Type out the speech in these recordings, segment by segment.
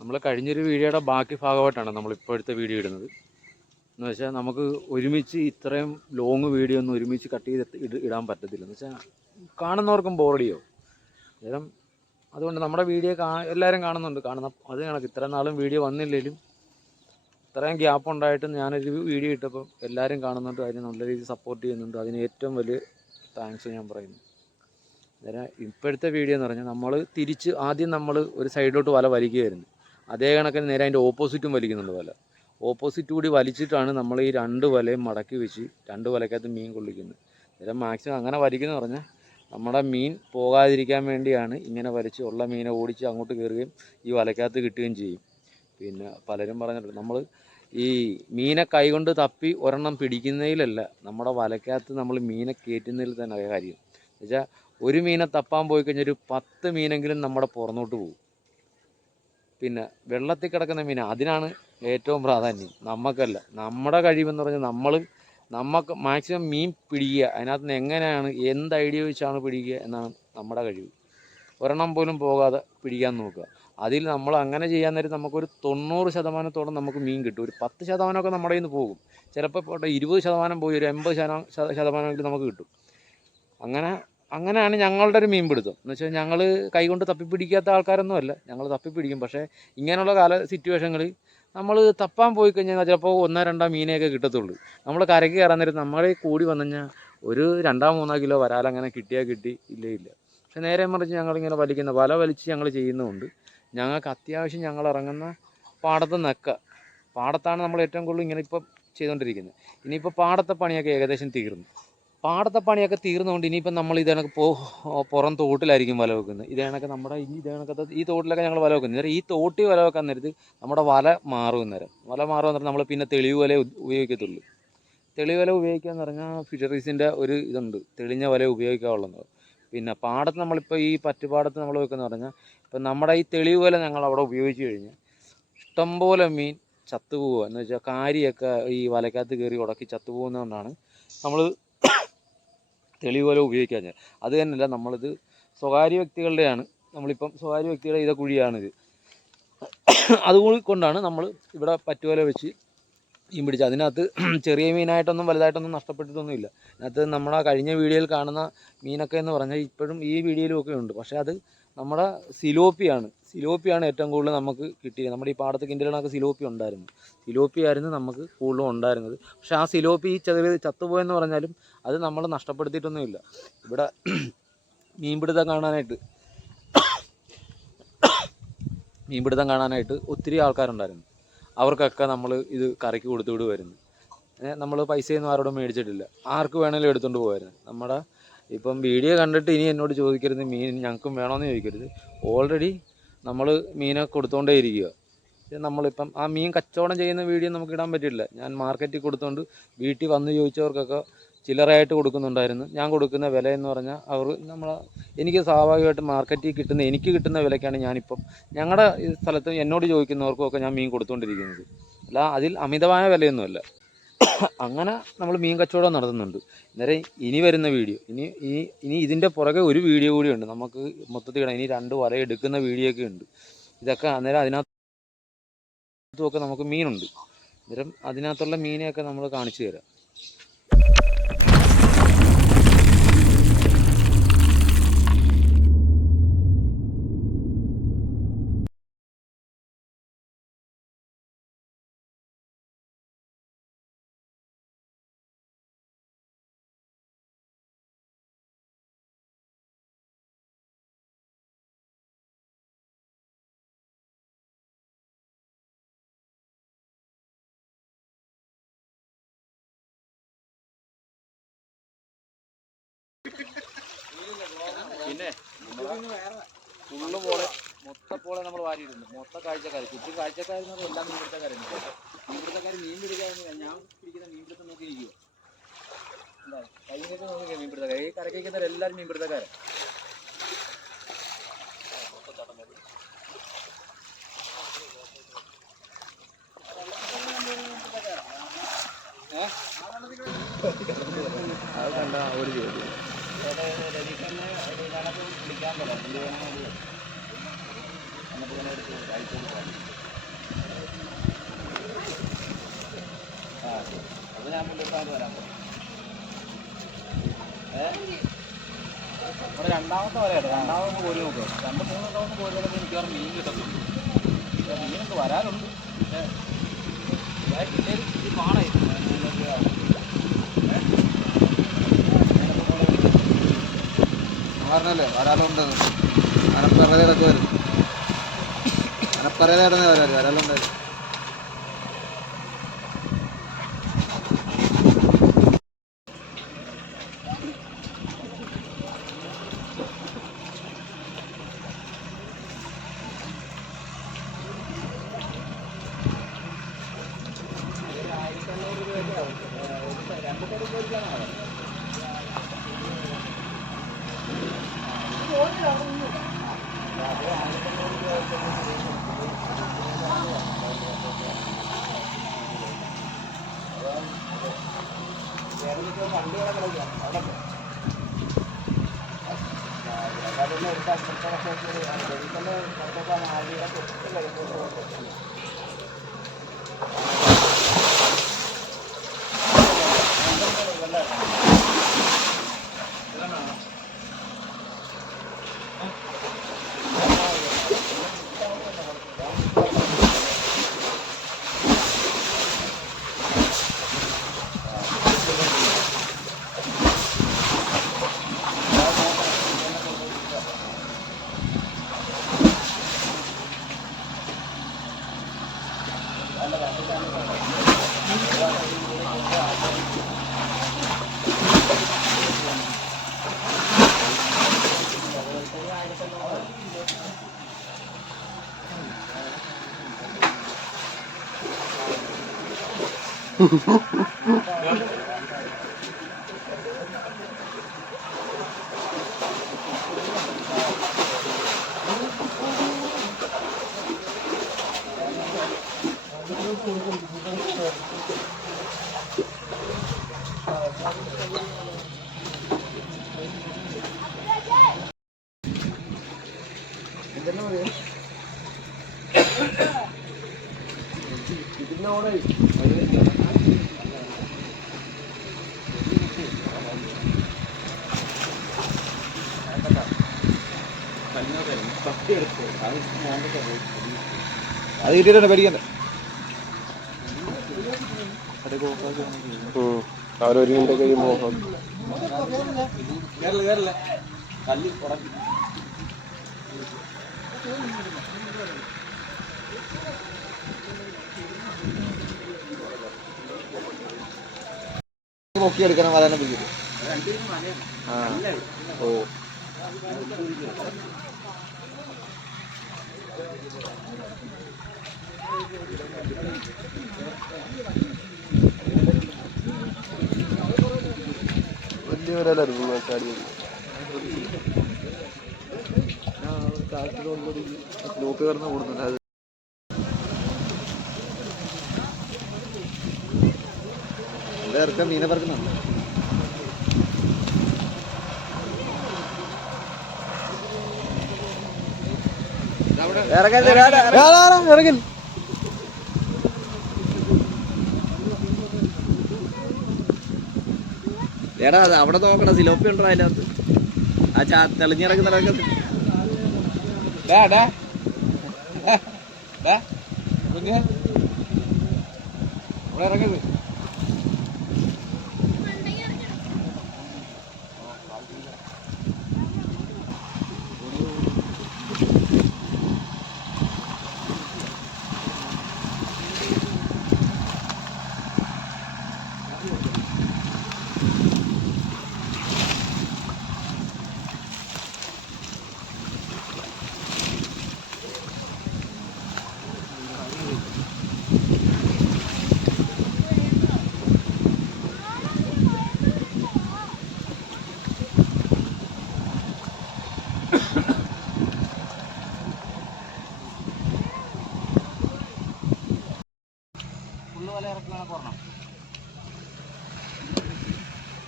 നമ്മൾ കഴിഞ്ഞൊരു വീഡിയോയുടെ ബാക്കി ഭാഗമായിട്ടാണ് നമ്മളിപ്പോഴത്തെ വീഡിയോ ഇടുന്നത്. എന്ന് വെച്ചാൽ നമുക്ക് ഒരുമിച്ച് ഇത്രയും ലോങ് വീഡിയോ ഒന്നും ഒരുമിച്ച് കട്ട് ചെയ്ത് ഇടാൻ പറ്റത്തില്ല. എന്ന് വെച്ചാൽ കാണുന്നവർക്കും ബോറടിയോ അന്നേരം. അതുകൊണ്ട് നമ്മുടെ വീഡിയോ എല്ലാവരും കാണുന്നുണ്ട്. അത് കണക്ക് ഇത്രയും നാളും വീഡിയോ വന്നില്ലെങ്കിലും ഇത്രയും ഗ്യാപ്പ് ഉണ്ടായിട്ടും ഞാനൊരു വീഡിയോ ഇട്ടപ്പോൾ എല്ലാവരും കാണുന്നുണ്ട്, അതിന് നല്ല രീതിയിൽ സപ്പോർട്ട് ചെയ്യുന്നുണ്ട്. അതിന് ഏറ്റവും വലിയ താങ്ക്സ് ഞാൻ പറയുന്നു. അന്നേരം ഇപ്പോഴത്തെ വീഡിയോ എന്ന് പറഞ്ഞാൽ നമ്മൾ ആദ്യം നമ്മൾ ഒരു സൈഡിലോട്ട് വല വലിക്കുകയായിരുന്നു. അതേ കണക്കിന് നേരെ അതിൻ്റെ ഓപ്പോസിറ്റും വലിക്കുന്നുണ്ട് വല. ഓപ്പോസിറ്റ് കൂടി വലിച്ചിട്ടാണ് നമ്മൾ ഈ രണ്ട് വലയും മടക്കി വെച്ച് രണ്ട് വലക്കകത്ത് മീൻ കൊള്ളിക്കുന്നത്. അന്നേരം മാക്സിമം അങ്ങനെ വലിക്കുന്നത് പറഞ്ഞാൽ നമ്മുടെ മീൻ പോകാതിരിക്കാൻ വേണ്ടിയാണ് ഇങ്ങനെ വലിച്ച് ഉള്ള മീനെ ഓടിച്ച് അങ്ങോട്ട് കയറുകയും ഈ വലക്കകത്ത് കിട്ടുകയും ചെയ്യും. പിന്നെ പലരും പറഞ്ഞിട്ടുണ്ട് നമ്മൾ ഈ മീനെ കൈകൊണ്ട് തപ്പി ഒരെണ്ണം പിടിക്കുന്നതിലല്ല, നമ്മുടെ വലക്കകത്ത് നമ്മൾ മീനെ കയറ്റുന്നതിൽ തന്നെ കാര്യം. എന്നുവെച്ചാൽ ഒരു മീനെ തപ്പാൻ പോയി കഴിഞ്ഞാൽ ഒരു 10 മീനെങ്കിലും നമ്മുടെ പുറന്നോട്ട് പോകും. പിന്നെ വെള്ളത്തിൽ കിടക്കുന്ന മീൻ അതിനാണ് ഏറ്റവും പ്രാധാന്യം, നമുക്കല്ല. നമ്മുടെ കഴിവെന്ന് പറഞ്ഞാൽ നമുക്ക് മാക്സിമം മീൻ പിടിക്കുക, അതിനകത്ത് നിന്ന് എങ്ങനെയാണ് എന്ത് ഐഡിയ വെച്ചാണ് പിടിക്കുക എന്നാണ് നമ്മുടെ കഴിവ്. ഒരെണ്ണം പോലും പോകാതെ പിടിക്കാൻ നോക്കുക. അതിൽ നമ്മൾ അങ്ങനെ ചെയ്യാൻ നേരം നമുക്കൊരു 90% നമുക്ക് മീൻ കിട്ടും. ഒരു 10% നമ്മുടെ കയ്യിൽ നിന്ന് പോകും. ചിലപ്പോൾ 20% പോയി ഒരു 80% നമുക്ക് കിട്ടും. അങ്ങനെയാണ് ഞങ്ങളുടെ ഒരു മീൻ പിടുത്തം. എന്ന് വെച്ചാൽ ഞങ്ങൾ കൈകൊണ്ട് തപ്പിപ്പിടിക്കാത്ത ആൾക്കാരൊന്നുമല്ല, ഞങ്ങൾ തപ്പിപ്പിടിക്കും. പക്ഷേ ഇങ്ങനെയുള്ള സിറ്റുവേഷനുകളിൽ നമ്മൾ തപ്പാൻ പോയി കഴിഞ്ഞാൽ ചിലപ്പോൾ 1-2 മീനെയൊക്കെ കിട്ടത്തുള്ളൂ. നമ്മൾ കരയ്ക്ക് കയറാൻ നേരം നമ്മളെ കൂടി വന്നു കഴിഞ്ഞാൽ ഒരു 2-3 കിലോ വരാലങ്ങനെ കിട്ടിയാൽ കിട്ടി, ഇല്ല. പക്ഷെ നേരെ മറിച്ച് ഞങ്ങളിങ്ങനെ വല വലിച്ച് ഞങ്ങൾ ചെയ്യുന്നതുകൊണ്ട് ഞങ്ങൾക്ക് അത്യാവശ്യം ഞങ്ങൾ ഇറങ്ങുന്ന പാടത്താണ് നമ്മൾ ഏറ്റവും കൂടുതൽ ഇങ്ങനെ ഇപ്പം ചെയ്തുകൊണ്ടിരിക്കുന്നത്. ഇനിയിപ്പോൾ പാടത്തെ പണിയൊക്കെ ഏകദേശം തീർന്നു. പാടത്തെ പണിയൊക്കെ തീർന്നുകൊണ്ട് ഇനിയിപ്പം നമ്മൾ ഇതേണക്ക് പുറം തോട്ടിലായിരിക്കും വല വെക്കുന്നത്. ഇതേണക്ക് നമ്മുടെ ഈ തോട്ടിലൊക്കെ ഞങ്ങൾ വല വെക്കുന്നത്. ഈ തോട്ടിൽ വല വെക്കാൻ നേരത്ത് നമ്മുടെ വല മാറും നേരം നമ്മൾ പിന്നെ തെളിവ് വല ഉപയോഗിക്കത്തുള്ളൂ. തെളിവ് വല ഉപയോഗിക്കുക എന്ന് പറഞ്ഞാൽ ഫിഷറീസിൻ്റെ ഒരു ഇതുണ്ട്, തെളിഞ്ഞ വല ഉപയോഗിക്കാനുള്ളത്. പിന്നെ പാടത്ത് നമ്മളിപ്പോൾ ഈ പറ്റുപാടത്ത് നമ്മൾ വെക്കുന്നത് പറഞ്ഞാൽ ഇപ്പം നമ്മുടെ ഈ തെളിവ് വല ഞങ്ങൾ അവിടെ ഉപയോഗിച്ച് കഴിഞ്ഞാൽ ഇഷ്ടംപോലെ മീൻ ചത്തുപോവുക. എന്ന് വെച്ചാൽ കാരിയൊക്കെ ഈ വലക്കകത്ത് കയറി ഉടക്കി ചത്തുപോകുന്നതുകൊണ്ടാണ് നമ്മൾ തെളിവ് വല ഉപയോഗിക്കാൻ. അത് തന്നെയല്ല, നമ്മളിത് സ്വകാര്യ വ്യക്തികളുടെയാണ്, നമ്മളിപ്പം സ്വകാര്യ വ്യക്തികളുടെ ഇത കുഴിയാണിത്. അതുകൊണ്ടാണ് നമ്മൾ ഇവിടെ പറ്റുവല വെച്ച് മീൻ പിടിച്ചത്. അതിനകത്ത് ചെറിയ മീനായിട്ടൊന്നും വലുതായിട്ടൊന്നും നഷ്ടപ്പെട്ടിട്ടൊന്നുമില്ല. അതിനകത്ത് നമ്മുടെ കഴിഞ്ഞ വീഡിയോയിൽ കാണുന്ന മീനൊക്കെ എന്ന് പറഞ്ഞാൽ ഇപ്പോഴും ഈ വീഡിയോയിലുമൊക്കെ ഉണ്ട്. പക്ഷേ അത് നമ്മുടെ സിലോപ്പിയാണ് ഏറ്റവും കൂടുതൽ നമുക്ക് കിട്ടിയത്. നമ്മുടെ ഈ പാടത്ത് കിൻഡലിനൊക്കെ സിലോപ്പി ഉണ്ടായിരുന്നു. സിലോപ്പിയായിരുന്നു നമുക്ക് കൂടുതലും ഉണ്ടായിരുന്നത്. പക്ഷേ ആ സിലോപ്പി ചത്തുപോയെന്ന് പറഞ്ഞാലും അത് നമ്മൾ നഷ്ടപ്പെടുത്തിയിട്ടൊന്നുമില്ല. ഇവിടെ മീൻപിടുത്തം കാണാനായിട്ട് ഒത്തിരി ആൾക്കാരുണ്ടായിരുന്നു. അവർക്കൊക്കെ നമ്മൾ ഇത് കറിക്ക് കൊടുത്തു വിടുമായിരുന്നു. നമ്മൾ പൈസയൊന്നും ആരോടും മേടിച്ചിട്ടില്ല, ആർക്ക് വേണമെങ്കിലും എടുത്തുകൊണ്ട് പോകുമായിരുന്നു. നമ്മുടെ ഇപ്പം വീഡിയോ കണ്ടിട്ട് ഇനി എന്നോട് ചോദിക്കരുത് മീൻ ഞങ്ങൾക്കും വേണമെന്ന് ചോദിക്കരുത്. ഓൾറെഡി നമ്മൾ മീനെ കൊടുത്തുകൊണ്ടേ ഇരിക്കുക. നമ്മളിപ്പം ആ മീൻ കച്ചവടം ചെയ്യുന്ന വീഡിയോ നമുക്ക് ഇടാൻ പറ്റില്ല. ഞാൻ മാർക്കറ്റിൽ കൊടുത്തുകൊണ്ട് വീട്ടിൽ വന്ന് ചോദിച്ചവർക്കൊക്കെ ചില്ലറയായിട്ട് കൊടുക്കുന്നുണ്ടായിരുന്നു. ഞാൻ കൊടുക്കുന്ന വില എന്ന് പറഞ്ഞാൽ എനിക്ക് സ്വാഭാവികമായിട്ട് മാർക്കറ്റിൽ എനിക്ക് കിട്ടുന്ന വിലയ്ക്കാണ് ഞാനിപ്പം ഞങ്ങളുടെ സ്ഥലത്ത് എന്നോട് ചോദിക്കുന്നവർക്കൊക്കെ ഞാൻ മീൻ കൊടുത്തുകൊണ്ടിരിക്കുന്നത്. അല്ല അതിൽ അമിതമായ വിലയൊന്നുമല്ല. അങ്ങനെ നമ്മൾ മീൻ കച്ചവടം നടത്തുന്നുണ്ട്. അന്നേരം ഇനി വരുന്ന വീഡിയോ ഇനി ഇതിൻ്റെ പുറകെ ഒരു വീഡിയോ കൂടിയുണ്ട്. നമുക്ക് മൊത്തത്തിൽ ഇനി 2 വല എടുക്കുന്ന വീഡിയോ ഒക്കെ ഉണ്ട്. ഇതൊക്കെ അന്നേരം അതിനകത്തൊക്കെ നമുക്ക് മീനുണ്ട്. അന്നേരം അതിനകത്തുള്ള മീനെയൊക്കെ നമ്മൾ കാണിച്ചു തരാം. പിന്നെ ഫുള്ള് പോലെ മൊത്തപ്പോലെ നമ്മൾ വാരിയിട്ടുണ്ട്. മൊത്തം കാഴ്ചക്കാർ ചുറ്റും കാഴ്ചക്കാരെന്ന് പറഞ്ഞാൽ എല്ലാ മീൻപിടുത്തക്കാരും മീൻ പിടിക്കാൻ ഞാൻ പിടിക്കുന്ന മീൻപിടുത്തം നോക്കിയിരിക്കുക. എന്താ കൈകൊക്കെ നോക്കിയ മീൻപിടുത്തക്കാർ ഈ കരയ്ക്കുന്നവർ എല്ലാവരും മീൻപിടുത്തക്കാരാണ്. അത് കണ്ട ഒരു ചോദ്യം രജിസ്റ്ററിന് പിടിക്കാൻ പറ്റില്ല. അത് ഞാൻ മുന്നോട്ട് വരാൻ പറ്റും. ഇവിടെ രണ്ടാമത്തെ വരെയാണ്. രണ്ടാമത് കോരി നോക്കുക. 2-3 തവണ കോരി നോക്കുമ്പോൾ മിക്കവാറും മീൻ കിട്ടത്തുള്ളൂ. മീനൊക്കെ വരാനുണ്ട്. പക്ഷേ ജില്ലയിൽ ഈ പാടായിരുന്നു. പറഞ്ഞല്ലേ വരാലുണ്ടെന്ന്. അനപ്പറയിലൊക്കെ വരും. അനപ്പറയിലായിരുന്നേ വരാലുണ്ടായിരുന്നു. അത് കിട്ടിയിട്ടുണ്ട് പേടിക്കണ്ട. അവരൊരു മിനിറ്റ് കഴിയുമ്പോൾ നോക്കിയെടുക്കണം. വരാനെ പിടിക്കും. ഓ വലിയ വരാലായിരുന്നു ചാടി നോക്ക് കയറുന്ന കൂടുന്നുണ്ട്. അത് ഇവിടെ ഇറക്കാൻ മീനെ പറക്കുന്നുണ്ട്. ഇറങ്ങി എടാ അത് അവിടെ നോക്കണ സിലോപ്പി ഉണ്ടോ അതിനകത്ത്. ആ തെളിഞ്ഞിറങ്ങുന്ന ഇവിടെ ഇറങ്ങരുത്.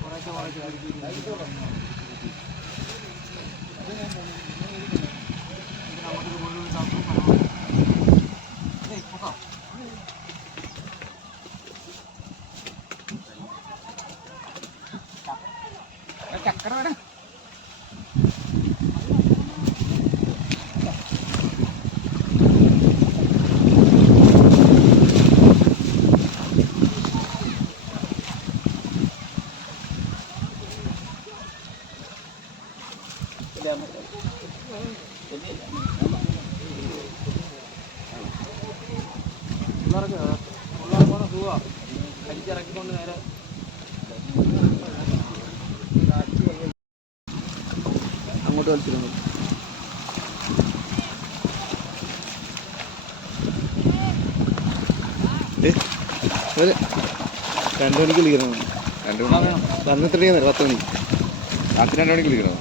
കുറേശ്ശെ ഉള്ളാർക്കാണ് സുഖമാണ് അരിച്ചിറക്കിക്കൊണ്ട് നേരെ അങ്ങോട്ട് കളിച്ചിരുന്നു. ഒരു 2 മണിക്ക് വിളിക്കണം. 2 മണി വന്നിട്ട് 10 മണി രാത്രി 2 മണിക്ക് വിളിക്കണം.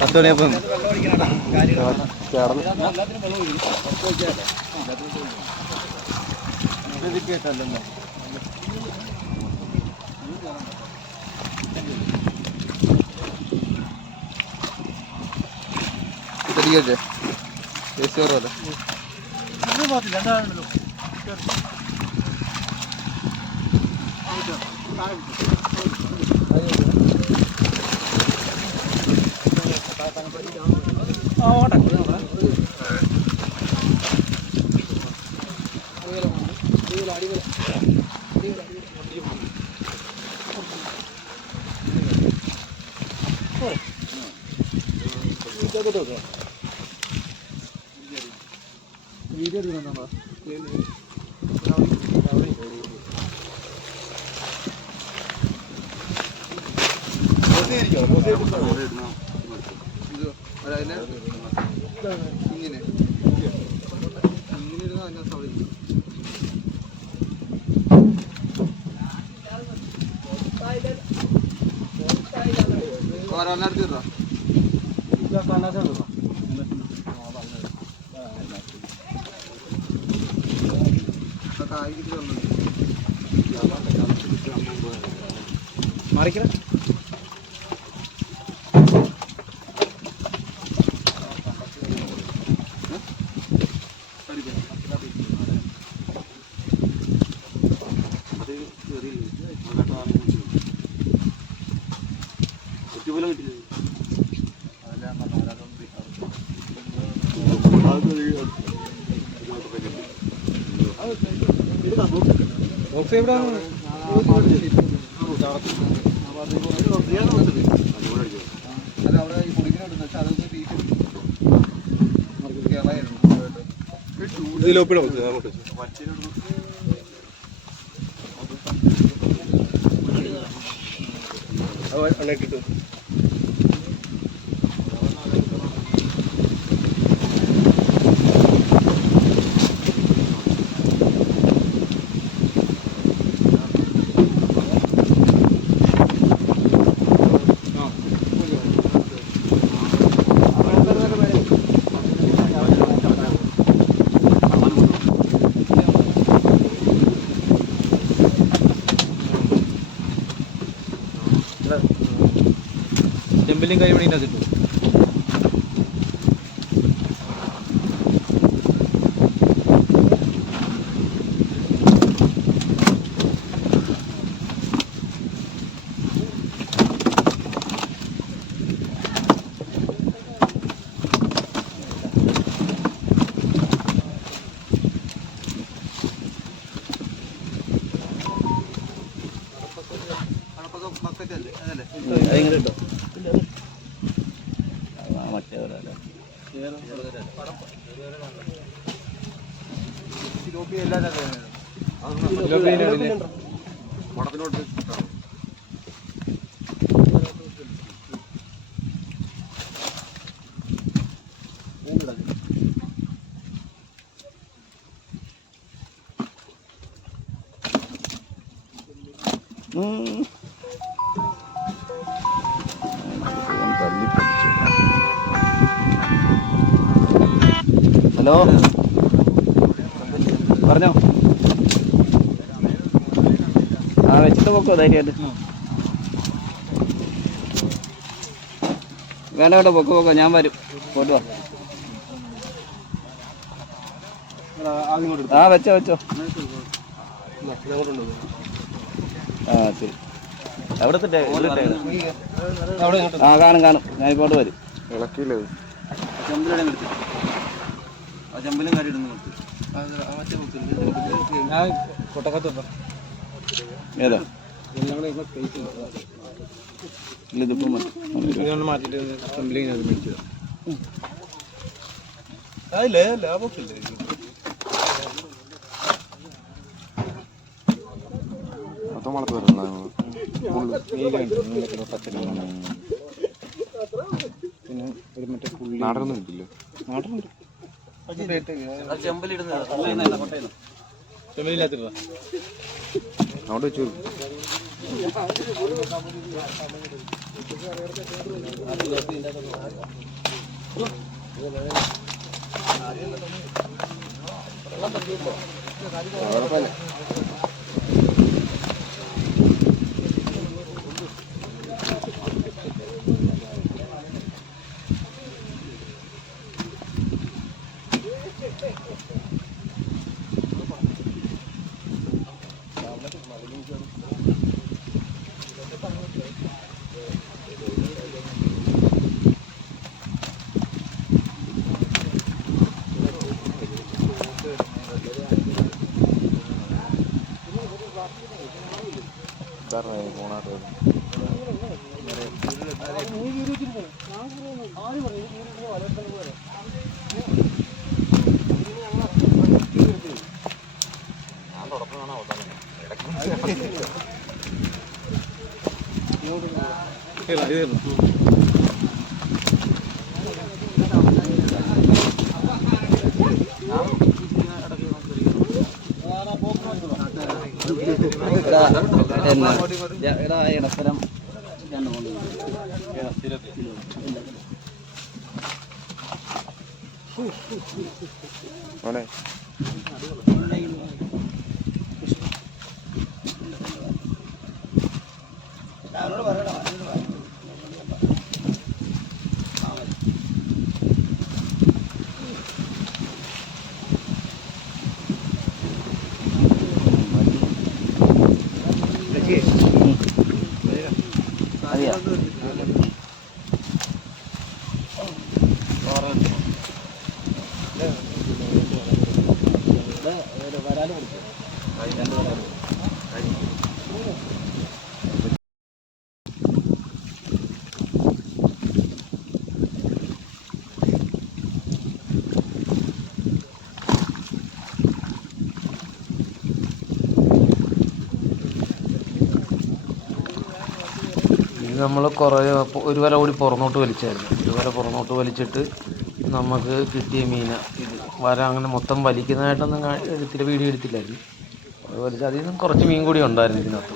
10 മണിയപ്പം മാറിക്കണ ബോക്സ് എവിടെ ഇതിലോപ്പിടെ അങ്ങോട്ട് അണ്ണാക്കിട്ടു. ചെമ്പിലും കരിമണീൻ്റെ അതിട്ടു. അതെങ്ങനെ കിട്ടോ? മറ്റേ ഹലോ പറഞ്ഞോ. ആ വെച്ചിട്ട് പോക്കോ ധൈര്യമായിട്ട്. വേണ്ട വേണ്ട പോക്കോ ഞാൻ വരും. പോട്ടോ. ആ വെച്ചോ. ആ ശരി. എവിടത്തെ ആ കാണും ഞാൻ ഇപ്പോട്ട് വരും. ചെമ്പലും കാര്യം ഇടുന്നു. ഏതാ ഇതിപ്പോ മാറ്റിട്ട് മേടിച്ചു. വളർത്ത് വരണം നീല പച്ചക്കറി പിന്നെ ഒരു മറ്റേ പുള്ളി നാടനൊന്നും കിട്ടില്ല. നാടനുണ്ട് അവിടെ വെച്ചു കുഴപ്പമില്ല. ഇടത്തരം അവിടെ അറിയാം. ഇത് നമ്മൾ കുറേ ഒരു വല കൂടി പുറന്നോട്ട് വലിച്ചായിരുന്നു. ഒരു വല പുറന്നോട്ട് വലിച്ചിട്ട് നമുക്ക് കിട്ടിയ മീന ഇത് വല അങ്ങനെ മൊത്തം വലിക്കുന്നതായിട്ടൊന്നും എടുത്തിട്ട് വീഡിയോ എടുത്തില്ലായിരുന്നു. അത് വലിച്ച് അതിൽ നിന്നും കുറച്ച് മീൻ കൂടി ഉണ്ടായിരുന്നു ഇതിനകത്ത്.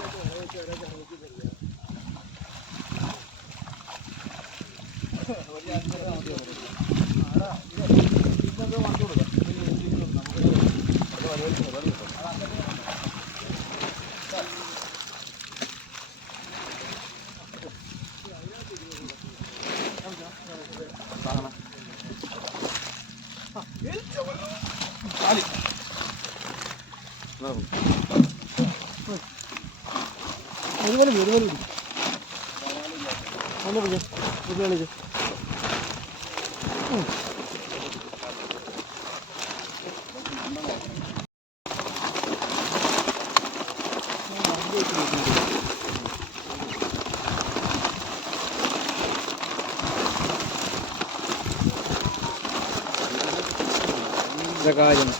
കാര്യം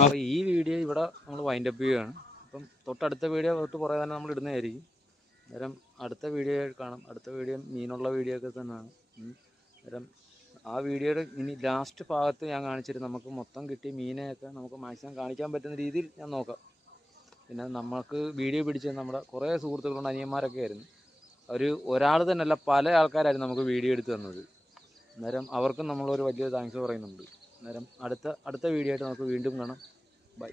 അപ്പോൾ ഈ വീഡിയോ ഇവിടെ നമ്മൾ വൈൻഡപ്പ് ചെയ്യുകയാണ്. അപ്പം തൊട്ടടുത്ത വീഡിയോ തൊട്ട് കുറേ തന്നെ നമ്മൾ ഇടുന്നതായിരിക്കും. അന്നേരം അടുത്ത വീഡിയോ കാണാം. അടുത്ത വീഡിയോ മീനുള്ള വീഡിയോ ഒക്കെ തന്നെയാണ്. അന്നേരം ആ വീഡിയോയുടെ ഇനി ലാസ്റ്റ് ഭാഗത്ത് ഞാൻ കാണിച്ചിട്ട് നമുക്ക് മൊത്തം കിട്ടിയ മീനെയൊക്കെ നമുക്ക് മാക്സിമം കാണിക്കാൻ പറ്റുന്ന രീതിയിൽ ഞാൻ നോക്കാം. പിന്നെ നമുക്ക് വീഡിയോ പിടിച്ച് നമ്മുടെ കുറേ സുഹൃത്തുക്കളുണ്ട്, അനിയന്മാരൊക്കെ ആയിരുന്നു. ഒരാൾ തന്നെയല്ല, പല ആൾക്കാരായിരുന്നു നമുക്ക് വീഡിയോ എടുത്ത് തന്നത്. അന്നേരം അവർക്കും നമ്മളൊരു വലിയ താങ്ക്സ് പറയുന്നുണ്ട്. അന്നേരം അടുത്ത വീഡിയോ ആയിട്ട് നമുക്ക് വീണ്ടും കാണാം. ബൈ.